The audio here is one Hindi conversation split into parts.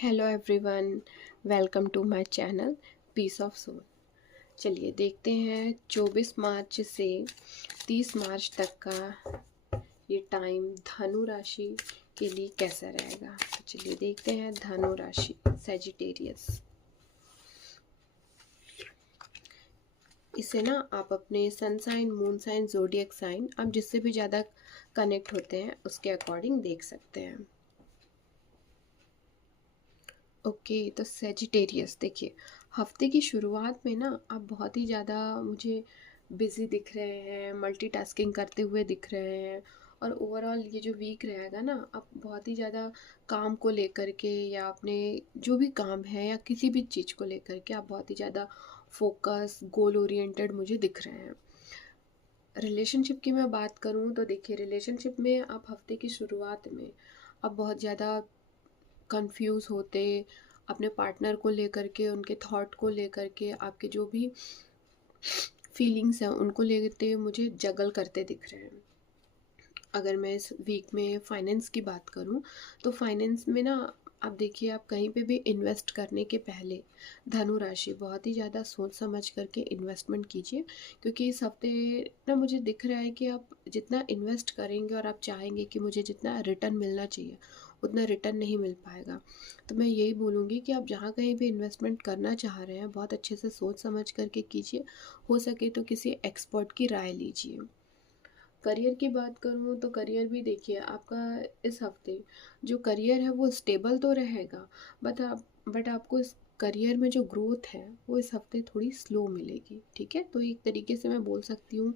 Hello everyone, welcome to my channel peace of soul. चलिए देखते हैं 24 मार्च से 30 मार्च तक का ये टाइम धनु राशि के लिए कैसा रहेगा। तो चलिए देखते हैं धनु राशि सैजिटेरियस। इसे ना आप अपने sun sign, moon sign, zodiac sign, आप जिससे भी ज़्यादा कनेक्ट होते हैं उसके अकॉर्डिंग देख सकते हैं। ओके तो सेजिटेरियस देखिए, हफ्ते की शुरुआत में ना आप बहुत ही ज़्यादा मुझे बिज़ी दिख रहे हैं, मल्टीटास्किंग करते हुए दिख रहे हैं। और ओवरऑल ये जो वीक रहेगा ना, आप बहुत ही ज़्यादा काम को लेकर के या अपने जो भी काम है या किसी भी चीज़ को लेकर के आप बहुत ही ज़्यादा फोकस, गोल ओरिएंटेड मुझे दिख रहे हैं। रिलेशनशिप की मैं बात करूँ तो देखिए, रिलेशनशिप में आप हफ्ते की शुरुआत में आप बहुत ज़्यादा कंफ्यूज होते, अपने पार्टनर को लेकर के, उनके थॉट को लेकर के, आपके जो भी फीलिंग्स हैं उनको लेते मुझे जगल करते दिख रहे हैं। अगर मैं इस वीक में फाइनेंस की बात करूं तो फाइनेंस में ना आप देखिए, आप कहीं पे भी इन्वेस्ट करने के पहले धनु राशि बहुत ही ज़्यादा सोच समझ करके इन्वेस्टमेंट कीजिए। क्योंकि इस हफ्ते ना मुझे दिख रहा है कि आप जितना इन्वेस्ट करेंगे और आप चाहेंगे कि मुझे जितना रिटर्न मिलना चाहिए उतना रिटर्न नहीं मिल पाएगा। तो मैं यही बोलूँगी कि आप जहाँ कहीं भी इन्वेस्टमेंट करना चाह रहे हैं बहुत अच्छे से सोच समझ करके कीजिए। हो सके तो किसी एक्सपर्ट की राय लीजिए। करियर की बात करूँ तो करियर भी देखिए, आपका इस हफ्ते जो करियर है वो स्टेबल तो रहेगा, बट आपको इस करियर में जो ग्रोथ है वो इस हफ्ते थोड़ी स्लो मिलेगी। ठीक है, तो एक तरीके से मैं बोल सकती हूँ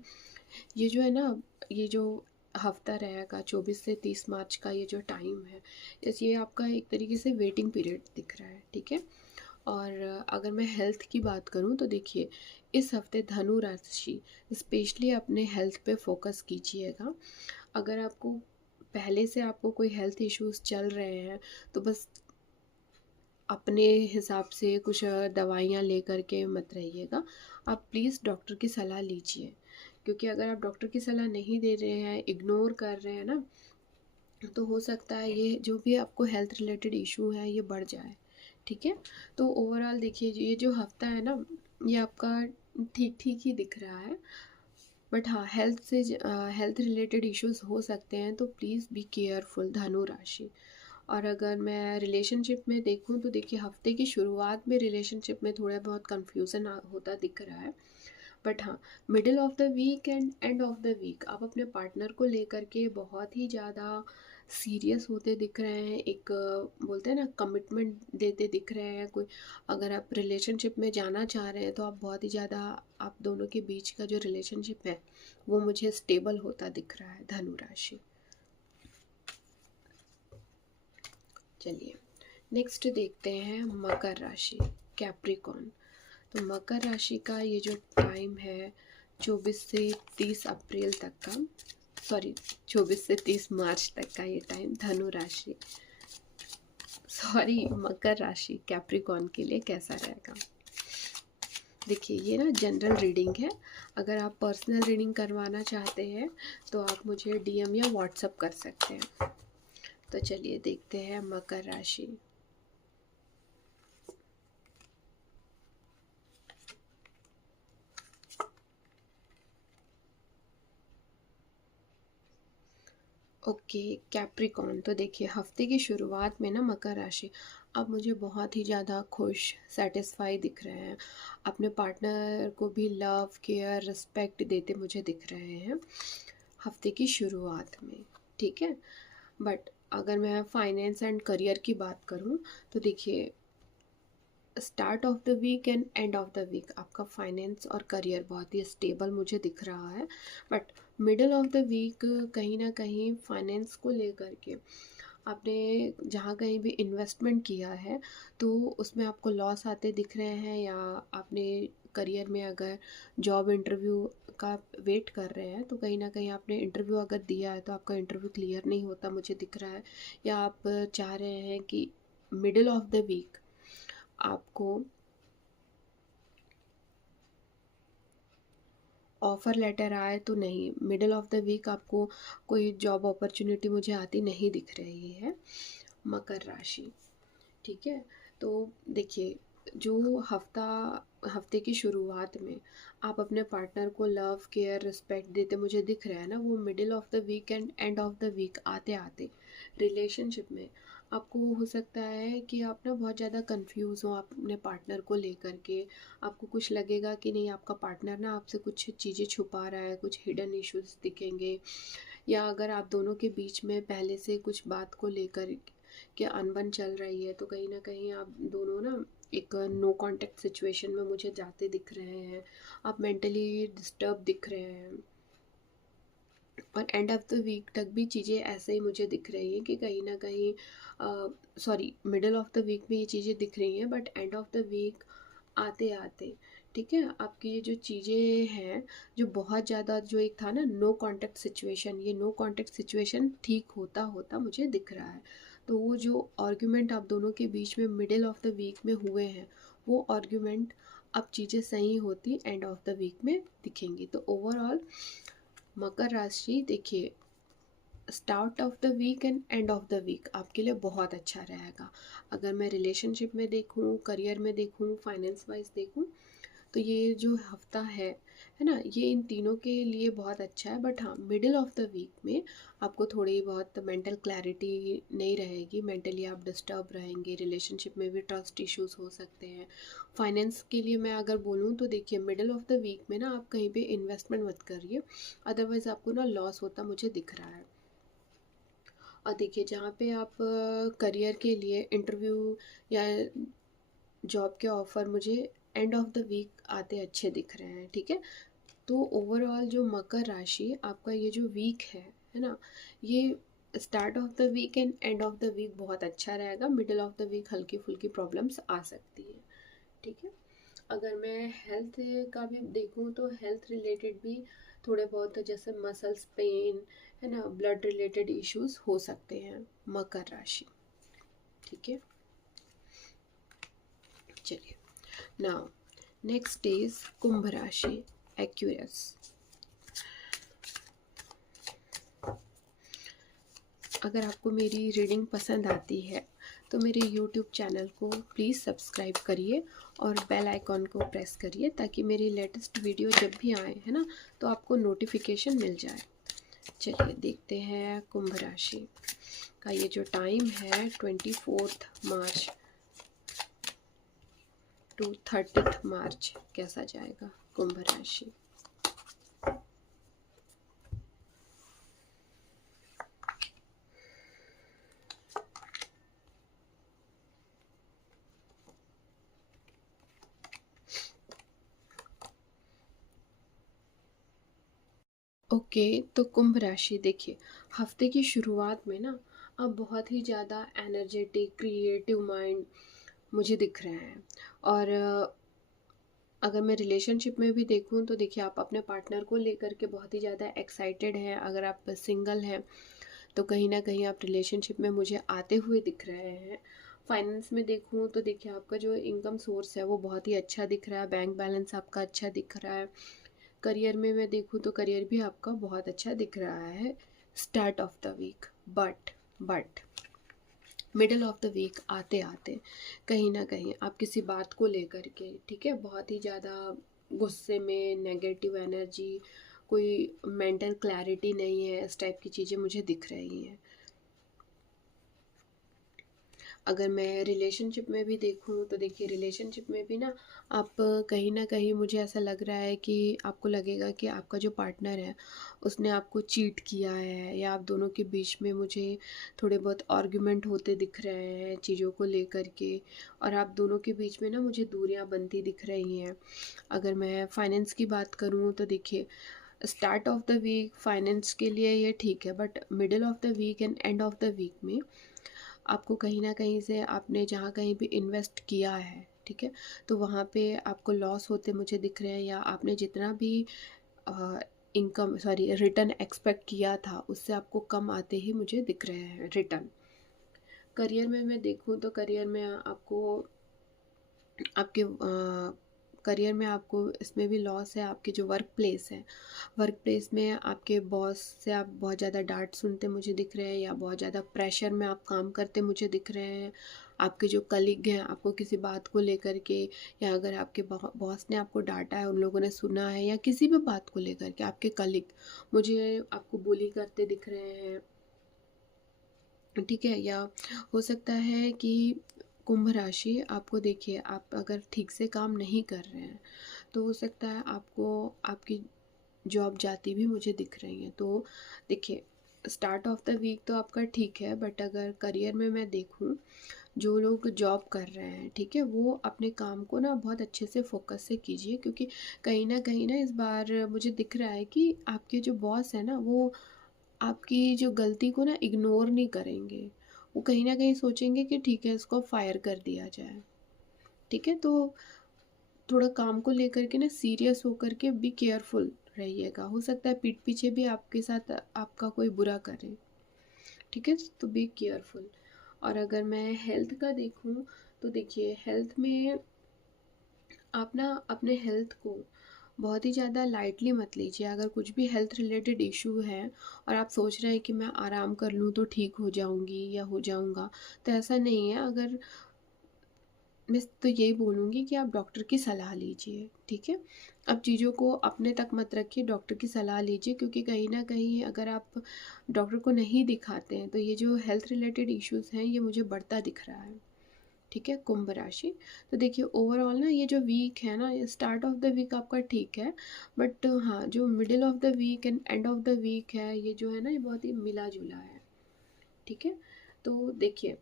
ये जो है ना, ये जो हफ्ता रहेगा 24 से 30 मार्च का, ये जो टाइम है ये आपका एक तरीके से वेटिंग पीरियड दिख रहा है। ठीक है, और अगर मैं हेल्थ की बात करूं तो देखिए, इस हफ्ते धनु राशि स्पेशली अपने हेल्थ पे फोकस कीजिएगा। अगर आपको पहले से आपको कोई हेल्थ इश्यूज चल रहे हैं तो बस अपने हिसाब से कुछ दवाइयाँ लेकर के मत रहिएगा। आप प्लीज़ डॉक्टर की सलाह लीजिए। क्योंकि अगर आप डॉक्टर की सलाह नहीं दे रहे हैं, इग्नोर कर रहे हैं ना, तो हो सकता है ये जो भी आपको हेल्थ रिलेटेड इशू है ये बढ़ जाए। ठीक है, तो ओवरऑल देखिए, ये जो हफ्ता है ना, ये आपका ठीक ठीक ही दिख रहा है। बट हाँ, हेल्थ रिलेटेड इश्यूज हो सकते हैं, तो प्लीज़ बी केयरफुल धनु राशि। और अगर मैं रिलेशनशिप में देखूं तो देखिए, हफ्ते की शुरुआत में रिलेशनशिप में थोड़ा बहुत कन्फ्यूज़न होता दिख रहा है। बट हाँ, middle of the week and end of the week आप अपने पार्टनर को लेकर के बहुत ही ज़्यादा सीरियस होते दिख रहे हैं। एक बोलते हैं ना, कमिटमेंट देते दिख रहे हैं कोई। अगर आप रिलेशनशिप में जाना चाह रहे हैं तो आप बहुत ही ज़्यादा, आप दोनों के बीच का जो रिलेशनशिप है वो मुझे स्टेबल होता दिख रहा है धनु राशि। चलिए नेक्स्ट देखते हैं मकर राशि, कैप्रिकॉर्न। तो मकर राशि का ये जो टाइम है 24 से 30 अप्रैल तक का, सॉरी 24 से 30 मार्च तक का ये टाइम धनु राशि, सॉरी मकर राशि कैप्रिकॉर्न के लिए कैसा रहेगा। देखिए, ये ना जनरल रीडिंग है। अगर आप पर्सनल रीडिंग करवाना चाहते हैं तो आप मुझे डीएम या व्हाट्सअप कर सकते हैं। तो चलिए देखते हैं मकर राशि। Okay, Capricorn. तो देखिए, हफ्ते की शुरुआत में ना मकर राशि अब मुझे बहुत ही ज़्यादा खुश, सेटिस्फाई दिख रहे हैं। अपने पार्टनर को भी लव, केयर, रिस्पेक्ट देते मुझे दिख रहे हैं हफ्ते की शुरुआत में। ठीक है, बट अगर मैं फाइनेंस एंड करियर की बात करूं तो देखिए, start of the week and end of the week आपका फाइनेंस और करियर बहुत ही स्टेबल मुझे दिख रहा है। But middle of the week कहीं ना कहीं फाइनेंस को लेकर के आपने जहाँ कहीं भी इन्वेस्टमेंट किया है तो उसमें आपको लॉस आते दिख रहे हैं, या आपने करियर में अगर जॉब इंटरव्यू का वेट कर रहे हैं तो कहीं ना कहीं आपने इंटरव्यू अगर दिया है तो आपका इंटरव्यू क्लियर नहीं होता मुझे दिख रहा है। या आप चाह रहे हैं कि मिडिल ऑफ द वीक आपको ऑफ़र लेटर आए, तो नहीं, मिडिल ऑफ द वीक आपको कोई जॉब अपॉर्चुनिटी मुझे आती नहीं दिख रही है मकर राशि। ठीक है? तो देखिए, जो हफ्ते की शुरुआत में आप अपने पार्टनर को लव, केयर, रिस्पेक्ट देते मुझे दिख रहा है ना, वो middle of the week and end of the week आते-आते रिलेशनशिप में आपको हो सकता है कि आप ना बहुत ज़्यादा कन्फ्यूज़ हो अपने पार्टनर को लेकर के। आपको कुछ लगेगा कि नहीं, आपका पार्टनर ना आपसे कुछ चीज़ें छुपा रहा है, कुछ हिडन इश्यूज़ दिखेंगे, या अगर आप दोनों के बीच में पहले से कुछ बात को लेकर के अनबन चल रही है, तो कहीं न कहीं आप दोनों ना एक नो कॉन्टैक्ट सिचुएशन में मुझे जाते दिख रहे हैं। आप मेंटली डिस्टर्ब दिख रहे हैं, और एंड ऑफ द वीक तक भी चीज़ें ऐसे ही मुझे दिख रही हैं कि कहीं न कहीं sorry, middle of the week में ये चीज़ें दिख रही हैं, but end of the week आते-आते, ठीक है, आपकी ये जो चीज़ें हैं, जो बहुत ज़्यादा जो एक था ना नो कॉन्टैक्ट सिचुएशन, ये नो कॉन्टैक्ट सिचुएशन ठीक होता-होता मुझे दिख रहा है। तो वो जो आर्ग्यूमेंट आप दोनों के बीच में मिडल ऑफ द वीक में हुए हैं, वो आर्ग्यूमेंट अब चीज़ें सही होती एंड ऑफ द वीक में दिखेंगी। तो ओवरऑल मकर राशि देखिए, start of the week and end of the week आपके लिए बहुत अच्छा रहेगा। अगर मैं रिलेशनशिप में देखूँ, करियर में देखूँ, फाइनेंस वाइज देखूँ, तो ये जो हफ्ता है ना, ये इन तीनों के लिए बहुत अच्छा है। बट हाँ, मिडिल ऑफ द वीक में आपको थोड़ी बहुत मेंटल क्लैरिटी नहीं रहेगी, मेंटली आप डिस्टर्ब रहेंगे, रिलेशनशिप में भी ट्रस्ट इश्यूज हो सकते हैं। फाइनेंस के लिए मैं अगर बोलूँ तो देखिए, मिडिल ऑफ द वीक में ना आप कहीं पे इन्वेस्टमेंट मत करिए, अदरवाइज़ आपको ना लॉस होता मुझे दिख रहा है। और देखिए, जहाँ पे आप करियर के लिए इंटरव्यू या जॉब के ऑफ़र मुझे एंड ऑफ द वीक आते अच्छे दिख रहे हैं, ठीक है? तो ओवरऑल जो मकर राशि आपका ये जो वीक है ना? ये start of the week and end of the week बहुत अच्छा रहेगा, मिडल ऑफ द वीक हल्की-फुल्की प्रॉब्लम्स आ सकती हैं, ठीक है? अगर मैं हेल्थ का भी देखूँ तो हेल्थ रिलेटेड भी थोड़े बहुत जैसे मसल्स पेन, है ना, ब्लड रिलेटेड इश्यूज़ हो सकते हैं मकर राशि, ठीक है? चलिए, नाउ नेक्स्ट इज कुंभ राशि, एक्यूरस। अगर आपको मेरी रीडिंग पसंद आती है तो मेरे यूट्यूब चैनल को प्लीज़ सब्सक्राइब करिए और बेल आइकॉन को प्रेस करिए, ताकि मेरी लेटेस्ट वीडियो जब भी आए, है ना, तो आपको नोटिफिकेशन मिल जाए। चलिए देखते हैं कुंभ राशि का ये जो टाइम है 24 मार्च टू 30 मार्च कैसा जाएगा कुंभ राशि। ओके, तो कुंभ राशि देखिए, हफ्ते की शुरुआत में ना आप बहुत ही ज़्यादा एनर्जेटिक, क्रिएटिव माइंड मुझे दिख रहे हैं। और अगर मैं रिलेशनशिप में भी देखूं तो देखिए, आप अपने पार्टनर को लेकर के बहुत ही ज़्यादा एक्साइटेड हैं। अगर आप सिंगल हैं तो कहीं ना कहीं आप रिलेशनशिप में मुझे आते हुए दिख रहे हैं। फाइनेंस में देखूं तो देखिए, आपका जो इनकम सोर्स है वो बहुत ही अच्छा दिख रहा है, बैंक बैलेंस आपका अच्छा दिख रहा है। करियर में मैं देखूँ तो करियर भी आपका बहुत अच्छा दिख रहा है start of the week. But middle of the week आते आते कहीं ना कहीं आप किसी बात को लेकर के, ठीक है, बहुत ही ज़्यादा गुस्से में, नेगेटिव एनर्जी, कोई मेंटल क्लैरिटी नहीं है, इस टाइप की चीज़ें मुझे दिख रही हैं। अगर मैं रिलेशनशिप में भी देखूँ तो देखिए, रिलेशनशिप में भी ना आप कहीं न कहीं मुझे ऐसा लग रहा है कि आपको लगेगा कि आपका जो पार्टनर है उसने आपको चीट किया है, या आप दोनों के बीच में मुझे थोड़े बहुत आर्गुमेंट होते दिख रहे हैं चीज़ों को लेकर के, और आप दोनों के बीच में ना मुझे दूरियां बनती दिख रही हैं। अगर मैं फाइनेंस की बात करूँ तो देखिए, start of the week finance के लिए ये ठीक है, but middle of the week and end of the week में आपको कहीं न कहीं से आपने जहाँ कहीं भी इन्वेस्ट किया है, ठीक है? तो वहाँ पे आपको लॉस होते मुझे दिख रहे हैं, या आपने जितना भी अ, इनकम सॉरी रिटर्न एक्सपेक्ट किया था उससे आपको कम आते ही मुझे दिख रहे हैं रिटर्न। करियर में मैं देखूँ तो करियर में आपको आपके करियर में आपको इसमें भी लॉस है। आपके जो वर्क प्लेस है, वर्क प्लेस में आपके बॉस से आप बहुत ज़्यादा डांट सुनते मुझे दिख रहे हैं, या बहुत ज़्यादा प्रेशर में आप काम करते मुझे दिख रहे हैं। आपके जो कलीग हैं आपको किसी बात को लेकर के, या अगर आपके बॉस ने आपको डांटा है, उन लोगों ने सुना है, या किसी भी बात को लेकर के आपके कलीग मुझे आपको बुली करते दिख रहे हैं, ठीक है। या हो सकता है कि कुंभ राशि आपको, देखिए आप अगर ठीक से काम नहीं कर रहे हैं तो हो सकता है आपको आपकी जॉब जाती भी मुझे दिख रही है। तो देखिए स्टार्ट ऑफ द वीक तो आपका ठीक है, बट अगर करियर में मैं देखूं, जो लोग जॉब कर रहे हैं, ठीक है, वो अपने काम को ना बहुत अच्छे से फोकस से कीजिए, क्योंकि कहीं ना इस बार मुझे दिख रहा है कि आपके जो बॉस है ना, वो आपकी जो गलती को ना इग्नोर नहीं करेंगे। वो कहीं ना कहीं सोचेंगे कि ठीक है इसको फायर कर दिया जाए, ठीक है। तो थोड़ा काम को लेकर के ना सीरियस होकर के बी केयरफुल रहिएगा। हो सकता है पीठ पीछे भी आपके साथ आपका कोई बुरा करे, ठीक है, तो बी केयरफुल। और अगर मैं हेल्थ का देखूं तो देखिए हेल्थ में आप ना अपने हेल्थ को बहुत ही ज़्यादा लाइटली मत लीजिए। अगर कुछ भी हेल्थ रिलेटेड इशू है और आप सोच रहे हैं कि मैं आराम कर लूँ तो ठीक हो जाऊँगी या हो जाऊँगा, तो ऐसा नहीं है। अगर मैं तो यही बोलूँगी कि आप डॉक्टर की सलाह लीजिए, ठीक है। अब चीज़ों को अपने तक मत रखिए, डॉक्टर की सलाह लीजिए, क्योंकि कहीं ना कहीं अगर आप डॉक्टर को नहीं दिखाते हैं तो ये जो हेल्थ रिलेटेड इश्यूज हैं ये मुझे बढ़ता दिख रहा है, ठीक है, कुंभ राशि। तो देखिए ओवरऑल ना ये जो वीक है ना, ये स्टार्ट ऑफ द वीक आपका ठीक है, बट हाँ जो middle of the week and end of the week है, ये जो है ना ये बहुत ही मिला जुला है, ठीक है। तो देखिए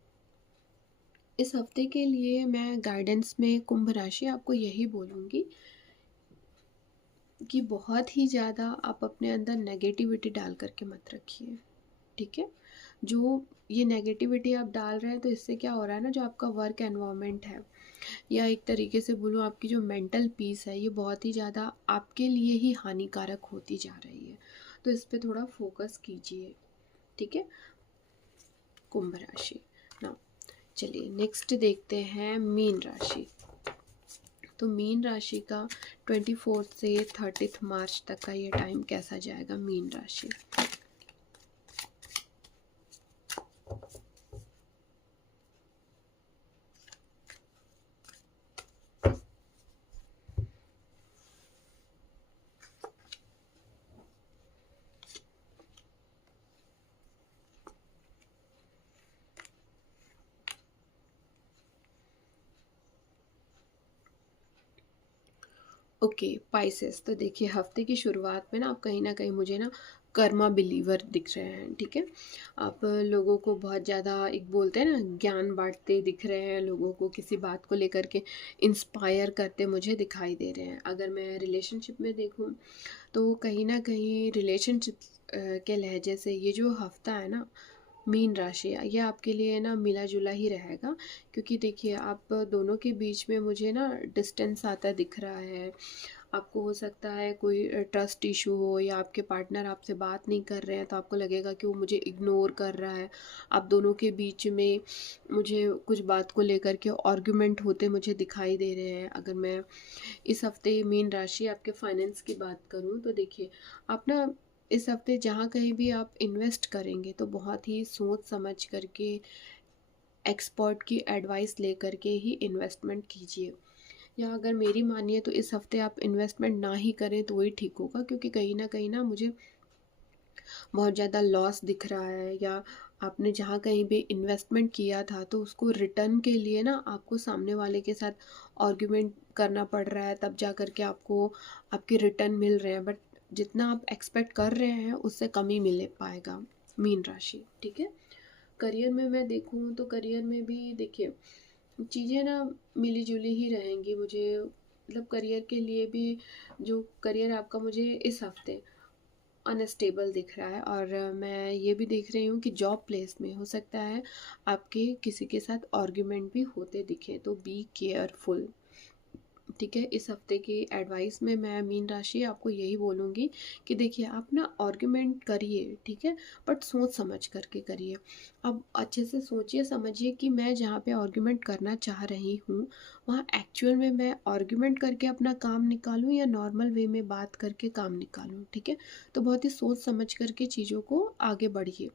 इस हफ्ते के लिए मैं गाइडेंस में कुंभ राशि आपको यही बोलूँगी कि बहुत ही ज़्यादा आप अपने अंदर नेगेटिविटी डाल करके मत रखिए, ठीक है। जो ये नेगेटिविटी आप डाल रहे हैं तो इससे क्या हो रहा है ना, जो आपका वर्क एनवायरनमेंट है, या एक तरीके से बोलूँ आपकी जो मेंटल पीस है, ये बहुत ही ज़्यादा आपके लिए ही हानिकारक होती जा रही है। तो इस पे थोड़ा फोकस कीजिए, ठीक है, कुंभ राशि ना। चलिए नेक्स्ट देखते हैं मीन राशि। तो मीन राशि का 24 से 30 मार्च तक का ये टाइम कैसा जाएगा मीन राशि। ओके पाइसेस, तो देखिए हफ्ते की शुरुआत में ना आप कहीं ना कहीं मुझे ना कर्मा बिलीवर दिख रहे हैं, ठीक है। आप लोगों को बहुत ज़्यादा एक बोलते हैं ना ज्ञान बांटते दिख रहे हैं, लोगों को किसी बात को लेकर के इंस्पायर करते मुझे दिखाई दे रहे हैं। अगर मैं रिलेशनशिप में देखूं तो कहीं ना कहीं रिलेशनशिप के लहजे से ये जो हफ्ता है ना मीन राशि, ये आपके लिए ना मिला जुला ही रहेगा, क्योंकि देखिए आप दोनों के बीच में मुझे ना डिस्टेंस आता दिख रहा है। आपको हो सकता है कोई ट्रस्ट इशू हो, या आपके पार्टनर आपसे बात नहीं कर रहे हैं तो आपको लगेगा कि वो मुझे इग्नोर कर रहा है। आप दोनों के बीच में मुझे कुछ बात को लेकर के आर्गुमेंट होते मुझे दिखाई दे रहे हैं। अगर मैं इस हफ्ते मीन राशि आपके फाइनेंस की बात करूं तो देखिए आप ना इस हफ्ते जहाँ कहीं भी आप इन्वेस्ट करेंगे तो बहुत ही सोच समझ करके, एक्सपर्ट की एडवाइस ले करके ही इन्वेस्टमेंट कीजिए। या अगर मेरी मानिए तो इस हफ्ते आप इन्वेस्टमेंट ना ही करें तो वही ठीक होगा, क्योंकि कहीं ना मुझे बहुत ज़्यादा लॉस दिख रहा है। या आपने जहाँ कहीं भी इन्वेस्टमेंट किया था तो उसको रिटर्न के लिए ना आपको सामने वाले के साथ आर्ग्यूमेंट करना पड़ रहा है, तब जा कर के आपको आपके रिटर्न मिल रहे हैं, बट जितना आप एक्सपेक्ट कर रहे हैं उससे कम ही मिल पाएगा मीन राशि, ठीक है। करियर में मैं देखूँ तो करियर में भी देखिए चीज़ें ना मिली जुली ही रहेंगी। मुझे मतलब करियर के लिए भी, जो करियर आपका मुझे इस हफ्ते अनस्टेबल दिख रहा है, और मैं ये भी देख रही हूँ कि जॉब प्लेस में हो सकता है आपके किसी के साथ आर्ग्यूमेंट भी होते दिखे, तो बी केयरफुल, ठीक है। इस हफ्ते की एडवाइस में मैं मीन राशि आपको यही बोलूँगी कि देखिए आप ना आर्ग्यूमेंट करिए, ठीक है, बट सोच समझ करके करिए। अब अच्छे से सोचिए समझिए कि मैं जहाँ पे आर्ग्यूमेंट करना चाह रही हूँ वहाँ एक्चुअल में मैं आर्ग्यूमेंट करके अपना काम निकालूँ या नॉर्मल वे में बात करके काम निकालूँ, ठीक है। तो बहुत ही सोच समझ करके चीज़ों को आगे बढ़िए।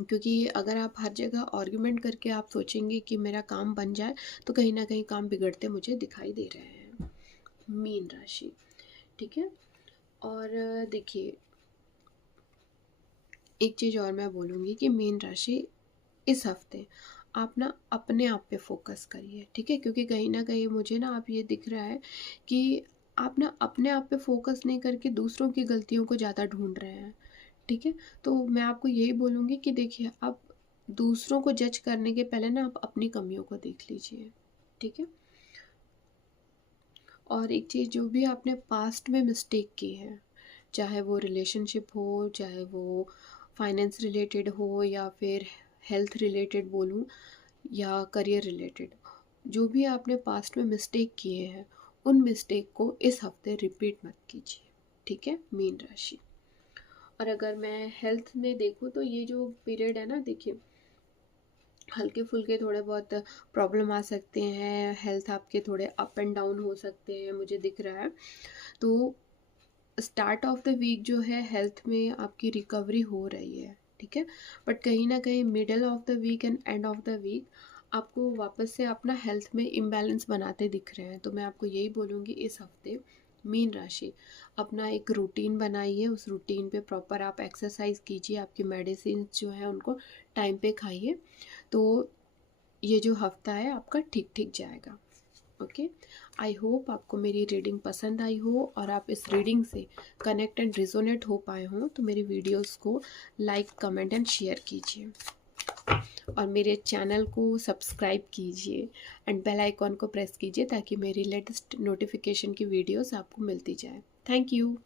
क्योंकि अगर आप हर जगह आर्ग्यूमेंट करके आप सोचेंगे कि मेरा काम बन जाए, तो कहीं ना कहीं काम बिगड़ते मुझे दिखाई दे रहे हैं। मीन राशि, ठीक है। और देखिए, एक चीज़ और मैं बोलूँगी कि मीन राशि इस हफ्ते आप ना अपने आप पे फोकस करिए, ठीक है। क्योंकि कहीं ना कहीं मुझे ना आप ये दिख रहा है कि आप ना अपने आप पे फोकस नहीं करके दूसरों की गलतियों को ज़्यादा ढूंढ रहे हैं, ठीक है। तो मैं आपको यही बोलूँगी कि देखिए, आप दूसरों को जज करने के पहले ना आप अपनी कमियों को देख लीजिए, ठीक है। और एक चीज़, जो भी आपने पास्ट में मिस्टेक की है, चाहे वो रिलेशनशिप हो, चाहे वो फाइनेंस रिलेटेड हो, या फिर हेल्थ रिलेटेड बोलूँ, या करियर रिलेटेड, जो भी आपने पास्ट में मिस्टेक किए हैं, उन मिस्टेक को इस हफ्ते रिपीट मत कीजिए, ठीक है, मीन राशि। और अगर मैं हेल्थ में देखूँ, तो ये जो पीरियड है ना, देखिए, हल्के फुल्के थोड़े बहुत प्रॉब्लम आ सकते हैं, हेल्थ आपके थोड़े अप एंड डाउन हो सकते हैं, मुझे दिख रहा है। तो स्टार्ट ऑफ द वीक जो है, हेल्थ में आपकी रिकवरी हो रही है, ठीक है। बट कहीं ना कहीं middle of the week and end of the week आपको वापस से अपना हेल्थ में इम्बैलेंस बनाते दिख रहे हैं। तो मैं आपको यही बोलूँगी, इस हफ्ते मीन राशि अपना एक रूटीन बनाइए, उस रूटीन पे प्रॉपर आप एक्सरसाइज कीजिए, आपकी मेडिसिन जो है उनको टाइम पे खाइए। तो ये जो हफ्ता है आपका ठीक ठीक जाएगा। ओके, आई होप आपको मेरी रीडिंग पसंद आई हो और आप इस रीडिंग से कनेक्ट एंड रिजोनेट हो पाए हों। तो मेरी वीडियोस को लाइक, कमेंट एंड शेयर कीजिए, और मेरे चैनल को सब्सक्राइब कीजिए एंड बेल आइकॉन को प्रेस कीजिए, ताकि मेरी लेटेस्ट नोटिफिकेशन की वीडियोस आपको मिलती जाए। Thank you.